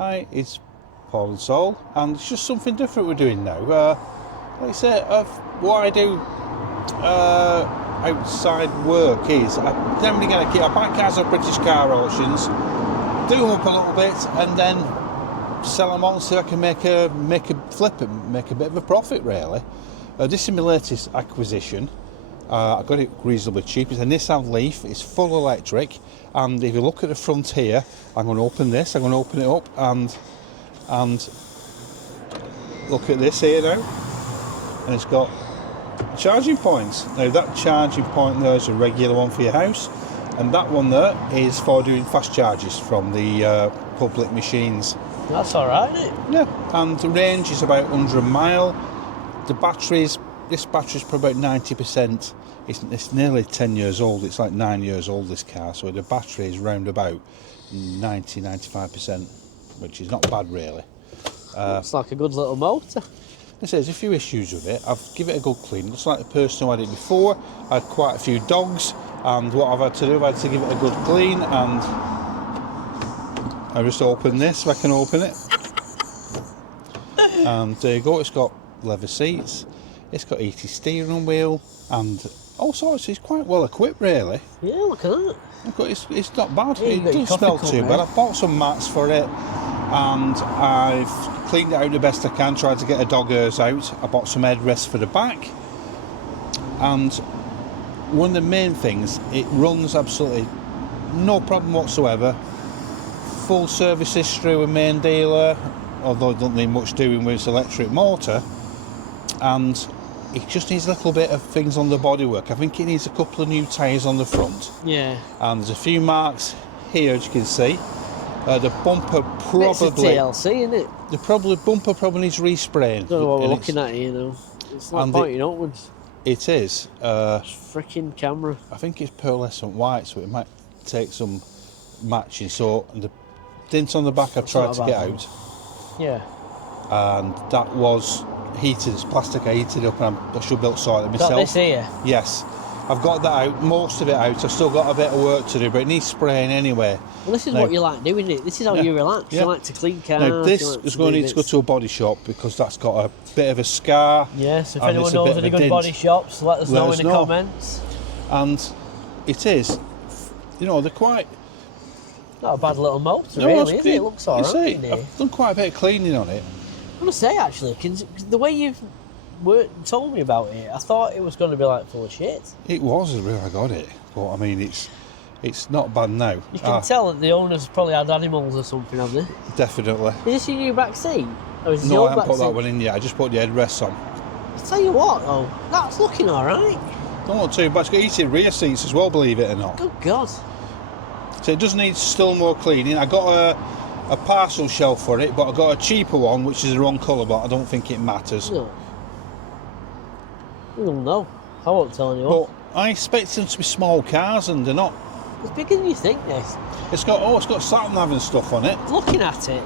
Hi, it's Paul and Sol, and it's just something different we're doing now. Like I say, what I do outside work is I generally get a kit. I buy cars off British car auctions, do them up a little bit, and then sell them on so I can make a flip and make a bit of a profit. Really, this is my latest acquisition. I got it reasonably cheap. It's a Nissan Leaf. It's full electric, and if you look at the front here, I'm going to open this. I'm going to open it up and look at this here now, and it's got charging points. Now that charging point there is a regular one for your house, and that one there is for doing fast charges from the public machines. That's all right, isn't it? Yeah, and the range is about 100 mile. The batteries. This battery's probably about 90%. It's nearly 10 years old. It's like 9 years old, this car. So the battery is round about 90-95%, which is not bad really. It's like a good little motor. There's a few issues with it. I've given it a good clean. Looks like the person who had it before. I had quite a few dogs, and what I've had to do, I've had to give it a good clean, and I just open this, if I can open it. And there you go, it's got leather seats. It's got heated steering wheel and all sorts. It's quite well equipped, really. Yeah, look at that. It's not bad. Yeah, It doesn't smell too bad. I've bought some mats for it, and I've cleaned it out the best I can, tried to get the dog ears out. I bought some headrests for the back, and one of the main things, it runs absolutely no problem whatsoever. Full service history with main dealer, although it doesn't need much doing with its electric motor, and it just needs a little bit of things on the bodywork. I think it needs a couple of new tyres on the front. Yeah. And there's a few marks here, as you can see. The bumper probably... It's a TLC, isn't it? The bumper probably needs respraying. Don't know what we're looking at here, though. It's not pointing upwards. It is. Freaking camera. I think it's pearlescent white, so it might take some matching. So the dint on the back I've tried to get out. Yeah. And that was heated, it's plastic. I heated up, and I should be able to sort it myself. Got this here? Yes, I've got that out, most of it out. I've still got a bit of work to do, but it needs spraying anyway. Well, this is what you like doing, it? This is how you relax. You like to clean cars. Now this is going to need to go to a body shop because that's got a bit of a scar. Yes, if anyone knows any good body shops, let us know in the comments. And it is, they're quite... Not a bad little motor, really, is it? It looks alright. I've done quite a bit of cleaning on it. I want to say, actually, the way you've told me about it, I thought it was going to be like full of shit. It was as I got it, but I mean, it's not bad now. You can tell that the owners probably had animals or something, have they? Definitely. Is this your new back seat? Or is No, I haven't put that one in yet. I just put the headrests on. I tell you what, though, that's looking alright. Don't want too bad. It's got heated rear seats as well, believe it or not. Good God. So it does need still more cleaning. I got a parcel shelf for it, but I got a cheaper one, which is the wrong colour, but I don't think it matters. No. No, I won't tell anyone. But I expect them to be small cars, and they're not. It's bigger than you think, this. It's got sat-nav and stuff on it. Looking at it,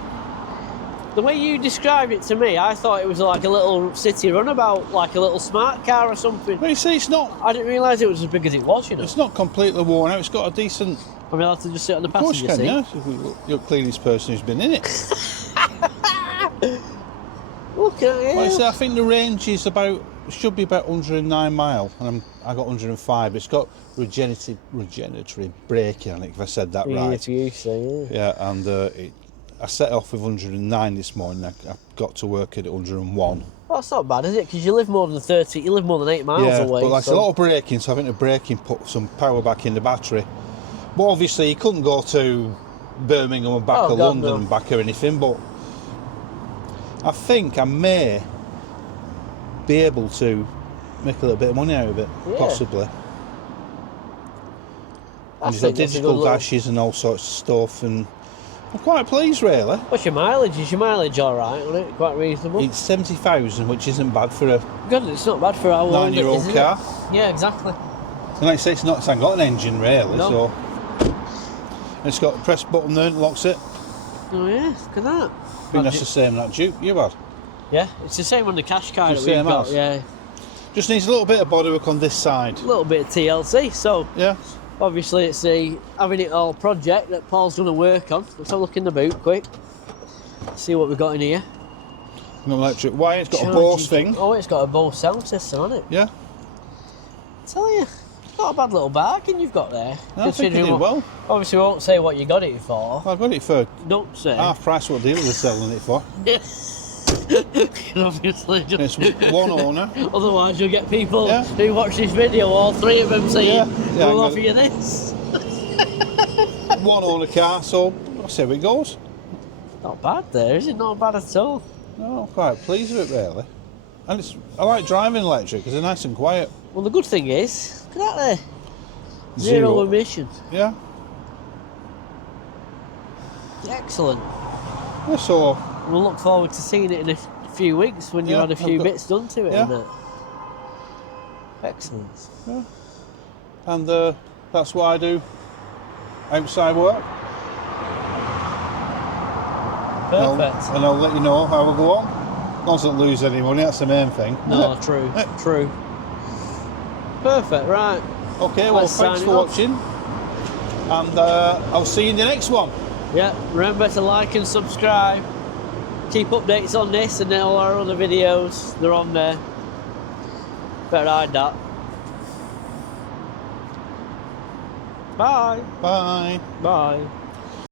the way you described it to me, I thought it was like a little city runabout, like a little smart car or something. But you see, it's not. I didn't realise it was as big as it was, It's not completely worn out. It's got a decent. I mean, I'll have to just sit on the passenger seat. seat. Of course you can, yeah. You're the cleanest person who's been in it. Look at it. Like I say, I think the range is should be about 109 mile, and I got 105. It's got regenerative braking on it, if I said that right. If you say, yeah. Yeah, and I set off with 109 this morning. I got to work at 101. Well, that's not bad, is it? Because you live more than 8 miles away. But like a lot of braking, so I think the braking put some power back in the battery. But obviously, you couldn't go to Birmingham and back or London and back or anything. But I think I may be able to make a little bit of money out of it, possibly. And it's got digital dashes and all sorts of stuff, and I'm quite pleased, really. What's your mileage? Is your mileage all right on it? Quite reasonable? It's 70,000, which isn't bad for a good. It's not bad for our 9-year-old car. Yeah, exactly. And like I say, it's not got an engine, really, no. So... And it's got a press button there that locks it. Oh, yeah, look at that. I think that's the same that Duke you had. Yeah, it's the same on the cash car that we've got, yeah. Just needs a little bit of bodywork on this side. A little bit of TLC, so... Yeah. Obviously, it's the Revvin It All project that Paul's going to work on. Let's have a look in the boot, quick. See what we've got in here. An electric wire. It's got a Charging- Bose thing. Oh, it's got a Bose sound system on it. Yeah. I tell you, it's not a bad little bargain you've got there. No, I think you Considering did well. Obviously, we won't say what you got it for. I got it for Don't say. half price what dealer was selling it for. Obviously, just It's one owner. otherwise you'll get people Yeah. who watch this video, all three of them saying, Yeah, we'll I'm offer you this. One owner car, so I'll see how it goes. Not bad there, is it? Not bad at all. No, I'm quite pleased with it really. And I like driving electric because they're nice and quiet. Well, the good thing is, look at that there. Zero emissions. Yeah. Excellent. Yeah, so We'll look forward to seeing it in a few weeks when you've Yeah, had a few I've got- bits done to it yeah. and that. Excellent. and that's why I do outside work. Perfect. And I'll let you know how I go on. As long as I don't lose any money, that's the main thing. No, true, true. Perfect, right. Okay, well, Let's thanks sign for it off. watching. And I'll see you in the next one. Yeah, remember to like and subscribe. Keep updates on this and all our other videos. They're on there. Better hide that. Bye. Bye. Bye.